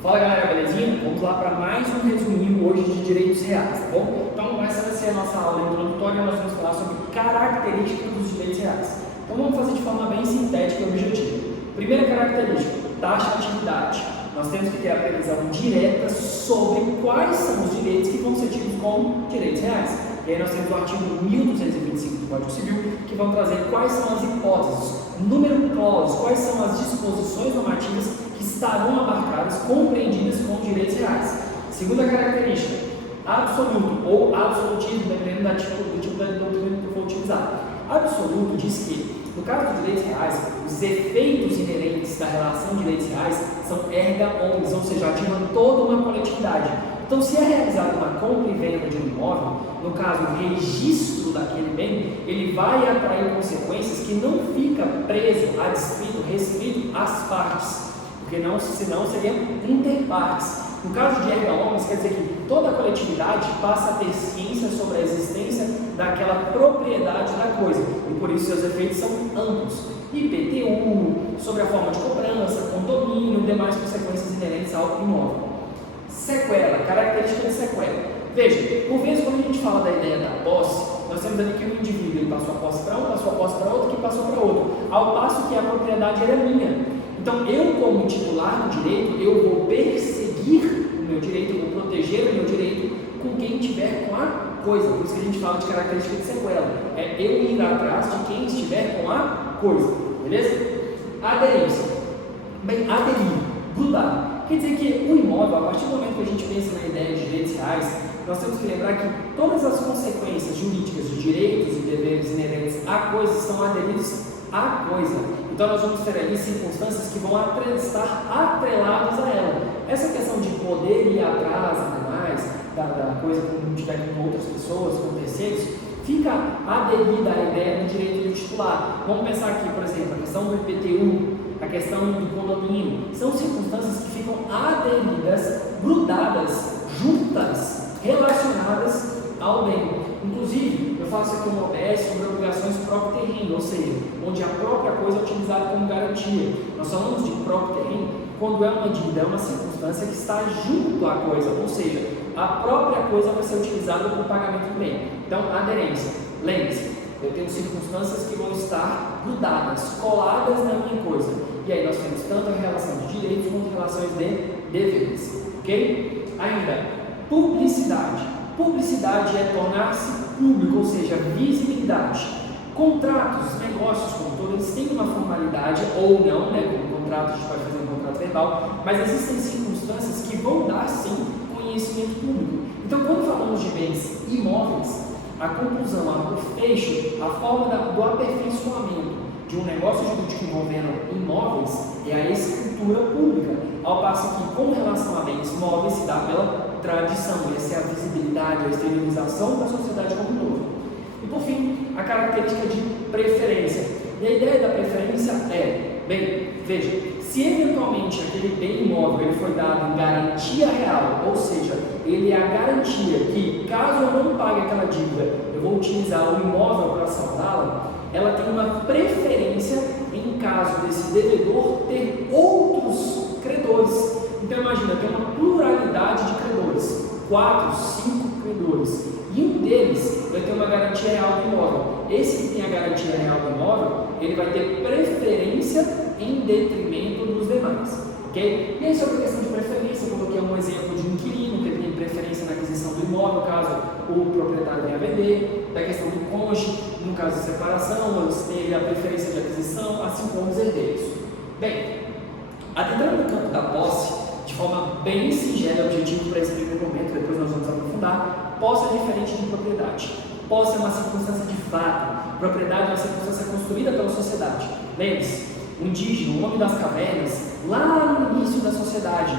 Fala galera, belezinha? Vamos lá para mais um resuminho hoje de direitos reais, tá bom? Então essa vai ser a nossa aula introdutória, nós vamos falar sobre características dos direitos reais. Então vamos fazer de forma bem sintética e objetiva. Primeira característica, taxatividade. Nós temos que ter a previsão direta sobre quais são os direitos que vão ser tidos como direitos reais. E aí nós temos o artigo 1225 do Código Civil, que vão trazer quais são as hipóteses, número clause, quais são as disposições normativas que estarão abarcadas, compreendidas como direitos reais. Segunda característica, absoluto ou absolutismo, dependendo do tipo da doutrina que for utilizado. Absoluto diz que, no caso dos direitos reais, os efeitos inerentes da relação de direitos reais são erga omnes, ou seja, ativam toda uma coletividade. Então, se é realizada uma compra e venda de um imóvel, no caso, o registro daquele bem, ele vai atrair consequências que não fica preso, adstrito, restrito às partes, porque senão seriam interpartes. No caso de erga omnes, quer dizer que toda a coletividade passa a ter ciência sobre a existência daquela propriedade da coisa, e por isso seus efeitos são amplos. IPTU, sobre a forma de cobrança, condomínio e demais consequências inerentes ao imóvel. Sequela, característica de sequela. Veja, por vezes quando a gente fala da ideia da posse, nós temos ali que o indivíduo ele passou a posse para um, passou a posse para outro, que passou para outro, ao passo que a propriedade era minha. Então eu, como titular do direito, eu vou perseguir o meu direito, eu vou proteger o meu direito com quem tiver com a coisa. Por isso que a gente fala de característica de sequela, é eu ir atrás de quem estiver com a coisa, beleza? Aderência. Bem, aderir, grudar. Quer dizer que o imóvel, a partir do momento que a gente pensa na ideia de direitos reais, nós temos que lembrar que todas as consequências jurídicas de direitos e deveres inerentes à coisa estão aderidos à coisa. Então nós vamos ter ali circunstâncias que vão estar atreladas a ela. Essa questão de poder ir atrás, ademais, da coisa quando tiver com outras pessoas, com terceiros, fica aderida à ideia do direito do titular. Vamos pensar aqui, por exemplo, a questão do IPTU, a questão do condomínio, são circunstâncias que ficam aderidas, grudadas, juntas, relacionadas ao bem. Inclusive, eu faço aqui uma OBS sobre obrigações próprio terreno, ou seja, onde a própria coisa é utilizada como garantia. Nós falamos de próprio terreno quando é uma dívida, é uma circunstância que está junto à coisa, ou seja, a própria coisa vai ser utilizada para o pagamento do bem. Então, aderência. Lembre-se, eu tenho circunstâncias que vão estar grudadas, coladas na minha coisa. E aí nós temos tanto a relação de direitos quanto relações de deveres. Ok? Ainda, publicidade. Publicidade é tornar-se público, ou seja, visibilidade. Contratos, negócios, como todos, eles têm uma formalidade ou não, né? Como contrato, a gente pode fazer um contrato verbal, mas existem circunstâncias que vão dar, sim, conhecimento público. Então, quando falamos de bens imóveis, a conclusão, o fecho, a forma do aperfeiçoamento de um negócio jurídico envolvendo imóveis é a escritura pública, ao passo que, com relação a bens móveis, se dá pela tradição, essa é a visibilidade, a exteriorização da sociedade como um todo. E por fim, a característica de preferência. E a ideia da preferência é, bem, veja, se eventualmente aquele bem imóvel ele foi dado em garantia real, ou seja, ele é a garantia que, caso eu não pague aquela dívida, eu vou utilizar o imóvel para saldá-la, ela tem uma preferência em caso desse devedor ter outros credores. Então imagina, tem uma pluralidade de credores, 4, 5 credores, e um deles vai ter uma garantia real do imóvel. Esse que tem a garantia real do imóvel, ele vai ter preferência em detrimento dos demais, ok? E aí sobre a questão de preferência, eu coloquei um exemplo de um inquilino que tem preferência na aquisição do imóvel, caso o proprietário venha a vender, da questão do cônjuge, no caso de separação, eles têm a preferência de aquisição, assim como os herdeiros. Bem, adentrando no campo da posse, de forma bem singela e objetiva para esse primeiro momento, depois nós vamos aprofundar, posse é diferente de propriedade. Posse é uma circunstância de fato, propriedade é uma circunstância construída pela sociedade. Lembre-se, o indígena, o homem das cavernas, lá no início da sociedade,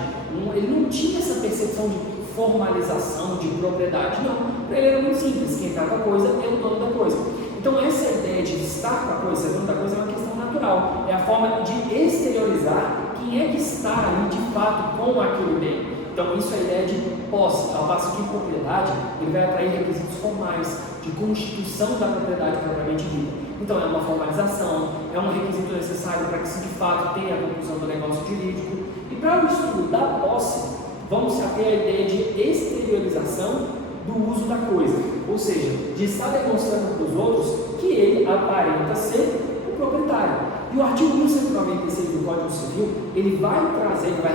ele não tinha essa percepção de formalização, de propriedade, não. Para ele era muito simples, quem está com a coisa é o dono da coisa. Então essa ideia de estar com a coisa, ser dono da coisa é uma questão natural, é a forma de exteriorizar quem é que está ali de fato com aquele bem. Então isso é a ideia de posse, ao passo que propriedade, ele vai atrair requisitos formais, de constituição da propriedade propriamente dita. Então é uma formalização, é um requisito necessário para que se de fato tenha a conclusão do negócio jurídico. E para o estudo da posse, vamos ter a ideia de exteriorização do uso da coisa, ou seja, de estar demonstrando para os outros que ele aparenta ser o proprietário. E o artigo 1196 do Código Civil, ele vai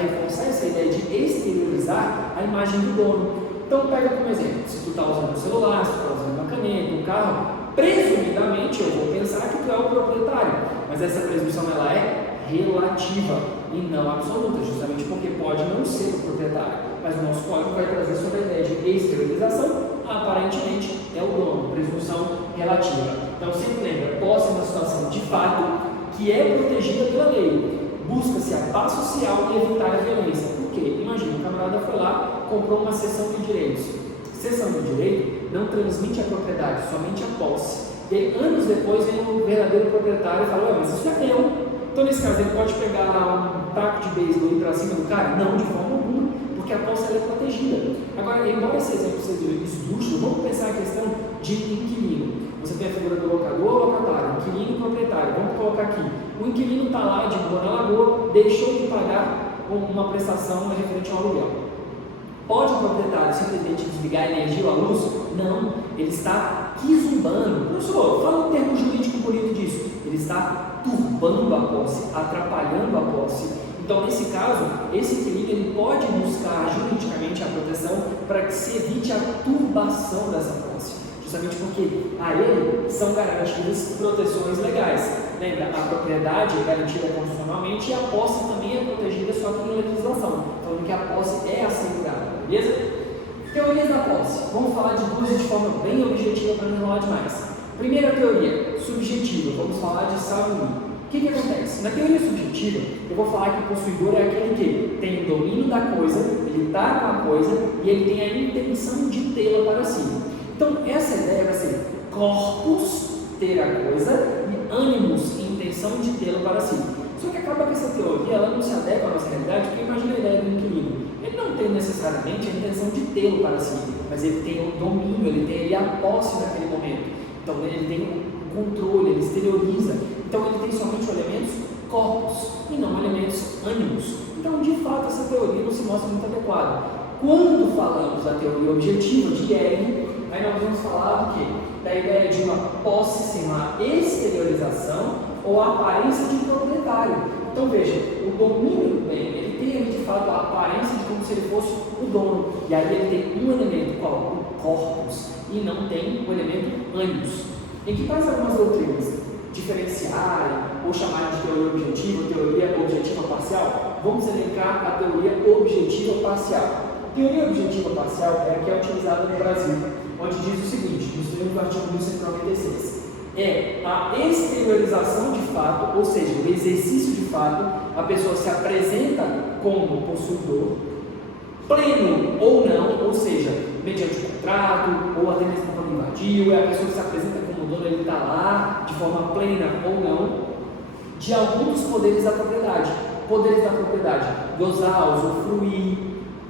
reforçar essa ideia de exteriorizar a imagem do dono. Então, pega como exemplo, se tu está usando um celular, se tu está usando uma caneta, um carro, presumidamente eu vou pensar que tu é o proprietário, mas essa presunção ela é relativa e não absoluta, justamente porque pode não ser o proprietário, mas o nosso código vai trazer sobre a ideia de exteriorização, aparentemente é o dono, presunção relativa. Então sempre lembra, posse é uma situação de fato que é protegida pela lei, busca-se a paz social e evitar a violência. Por quê? Imagina, o camarada foi lá, comprou uma cessão de direitos. Cessão de direito não transmite a propriedade, somente a posse. E aí, anos depois vem o verdadeiro proprietário e fala, mas isso é meu. Então nesse caso ele pode pegar lá um taco de beisebol e ir para cima do cara? Não, de forma alguma, porque a posse é protegida. Agora, embora esse exemplo seja esdrúxulo, vamos pensar a questão de inquilino. Você tem a figura do locador, locatário, inquilino e proprietário. Vamos colocar aqui. O inquilino está lá de boa na lagoa, deixou de pagar uma prestação referente ao aluguel. Pode o proprietário simplesmente desligar a energia ou a luz? Não, ele está quizumbando. Professor, fala um termo jurídico bonito disso. Ele está turbando a posse, atrapalhando a posse. Então, nesse caso, esse inquilino ele pode buscar juridicamente a proteção para que se evite a turbação dessa posse. Justamente porque a ele são garantidas proteções legais. Lembra, a propriedade é garantida constitucionalmente e a posse também é protegida só que em legislação, falando que a posse é assegurada, beleza? Teorias da posse. Vamos falar de duas de forma bem objetiva para não enrolar demais. Primeira teoria, subjetiva. Vamos falar de Saul. O que acontece? Na teoria subjetiva, eu vou falar que o possuidor é aquele que tem o domínio da coisa, ele está com a coisa e ele tem a intenção de tê-la para si. Então, essa ideia vai ser corpus, ter a coisa, e animus, intenção de tê-la para si. Só que acaba que essa teoria ela não se adequa à nossa realidade, porque imagina a ideia do inquilino. Ele não tem necessariamente a intenção de tê-lo para si, mas ele tem o domínio, ele tem ali a posse naquele momento. Então, ele tem o controle, ele exterioriza. Então, ele tem somente elementos corpus e não elementos animus. Então, de fato, essa teoria não se mostra muito adequada. Quando falamos da teoria objetiva de Hegel, aí nós vamos falar do quê? Da ideia de uma posse sem uma exteriorização ou a aparência de proprietário. Então veja, o domínio do bem, ele tem ali de fato a aparência de como se ele fosse o dono. E aí ele tem um elemento, qual? O corpus, e não tem o elemento animus. Em que faz algumas doutrinas diferenciarem ou chamarem de teoria objetiva, teoria objetiva parcial, vamos elencar a teoria objetiva parcial. Teoria objetiva parcial é a que é utilizada no Brasil, onde diz o seguinte, nos termos do artigo 1196, é a exteriorização de fato, ou seja, o exercício de fato, a pessoa se apresenta como possuidor, pleno ou não, ou seja, mediante o contrato, ou até mesmo quando invadiu, é a pessoa que se apresenta como dono, ele está lá, de forma plena ou não, de alguns dos poderes da propriedade. Poderes da propriedade, gozar, usufruir,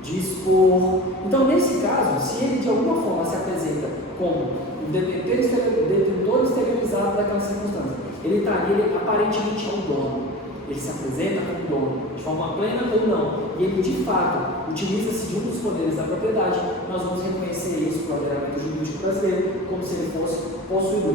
dispor. Então, nesse caso, se ele de alguma forma se apresenta como um detentor exteriorizado daquela circunstância, ele está ali, ele aparentemente é um dono, ele se apresenta como dono, de forma plena ou não, e ele de fato utiliza-se de um dos poderes da propriedade, nós vamos reconhecer isso para o ordenamento jurídico brasileiro como se ele fosse possuidor.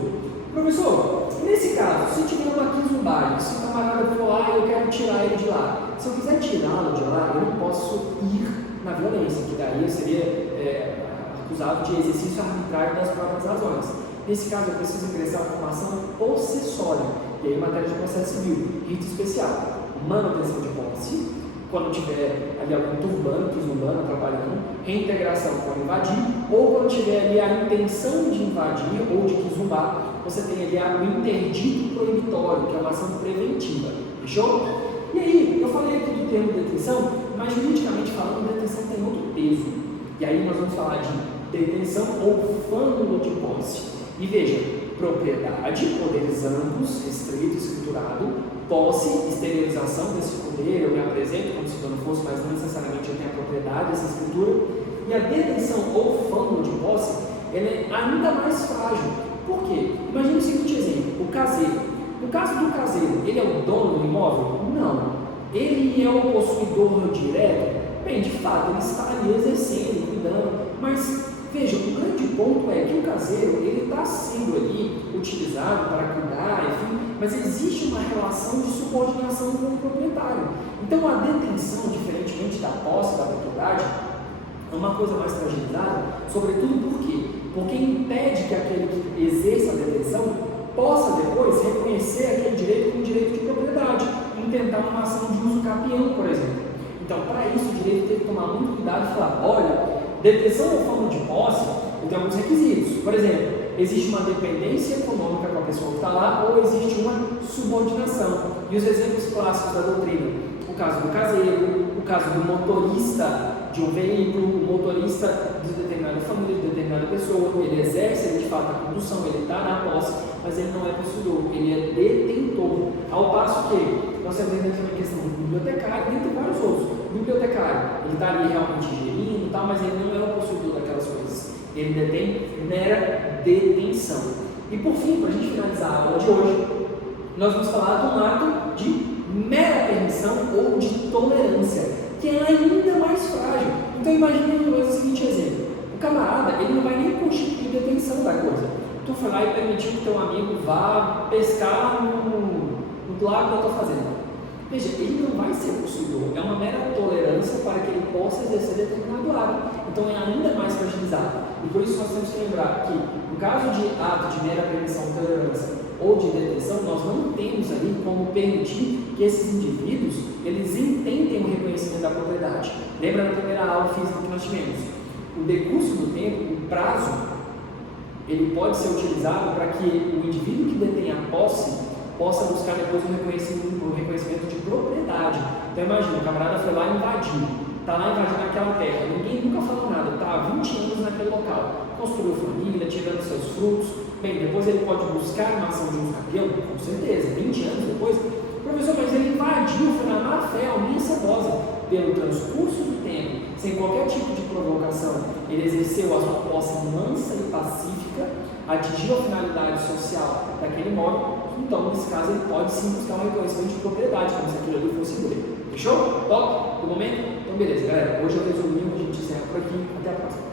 Professor, nesse caso, se tiver uma quizumbagem, se o camarada for lá e eu quero tirar ele de lá, se eu quiser tirá-lo de lá, eu não posso ir na violência, que daí eu seria acusado de exercício arbitrário das próprias razões. Nesse caso, eu preciso ingressar com uma ação possessória, e aí matéria de processo civil, rito especial, manutenção de posse, quando tiver ali algum turbando, quizumbando, atrapalhando, reintegração quando invadir, ou quando tiver ali a intenção de invadir ou de quizumbar, você tem ali o interdito proibitório, que é uma ação preventiva. Fechou? E aí, eu falei aqui do termo detenção, mas juridicamente falando, detenção tem outro peso. E aí nós vamos falar de detenção ou fâmulo de posse. E veja, propriedade, poderes amplos, restrito, escriturado, posse, exteriorização desse poder, eu me apresento como se eu não fosse, mas não necessariamente eu tenho a propriedade dessa escritura. E a detenção ou fâmulo de posse, ela é ainda mais frágil. Por quê? Imagine o seguinte exemplo, o caseiro. No caso do caseiro, ele é o dono do imóvel? Não. Ele é o possuidor direto? bem, de fato, ele está ali exercendo, cuidando, mas veja, o grande ponto é que o caseiro, ele está sendo ali utilizado para cuidar, enfim, mas existe uma relação de subordinação com o proprietário. Então a detenção, diferentemente da posse da propriedade, é uma coisa mais fragilizada, sobretudo por quê? Porque impede que aquele que exerça a detenção possa depois reconhecer aquele direito como direito de propriedade, intentar uma ação de uso capião, por exemplo. Então, para isso, o direito tem que tomar muito cuidado e falar, olha, detenção ou forma de posse tem alguns requisitos. Por exemplo, existe uma dependência econômica com a pessoa que está lá ou existe uma subordinação. E os exemplos clássicos da doutrina, o caso do caseiro, o caso do motorista de um veículo, o motorista de determinada família, de determinada pessoa, ele exerce de fato a condução, ele está na posse, mas ele não é possuidor, ele é detentor. Ao passo que nós temos ainda também a questão do bibliotecário, dentre vários outros. O bibliotecário, ele está ali realmente gerindo e tal, mas ele não é o possuidor daquelas coisas. Ele detém mera detenção. E por fim, para a gente finalizar a aula de hoje, nós vamos falar de um ato de mera permissão ou de tolerância, que é ainda mais frágil. Então imagine o seguinte exemplo: o camarada, ele não vai nem constituir detenção da coisa. Tu foi lá e permitiu que teu amigo vá pescar no lago que eu estou fazendo. Veja, ele não vai ser possuidor, é uma mera tolerância para que ele possa exercer determinado ato. Então é ainda mais fragilizado. E por isso nós temos que lembrar que, no caso de ato de mera permissão, tolerância ou de detenção, nós não temos ali como permitir que esses indivíduos, eles intentem o reconhecimento da propriedade. Lembra na primeira aula física que nós tivemos? O decurso do tempo, o prazo, ele pode ser utilizado para que o indivíduo que detém a posse possa buscar depois o reconhecimento de propriedade. Então imagina, o camarada foi lá e invadiu, está lá invadindo aquela terra, ninguém nunca falou nada, está há 20 anos naquele local, construiu família, tirando seus frutos. Bem, depois ele pode buscar uma ação de uso capião, com certeza, 20 anos depois. Professor, mas ele invadiu, foi na má fé, alminha cebosa. Pelo transcurso do tempo, sem qualquer tipo de provocação, ele exerceu a sua posse mansa e pacífica, atingiu a finalidade social daquele imóvel. Então, nesse caso, ele pode sim buscar um reconhecimento de propriedade, como se aquilo ali fosse dele. Fechou? Top? Do momento? Então, beleza, galera. Hoje eu resumi, a gente encerra por aqui. Até a próxima.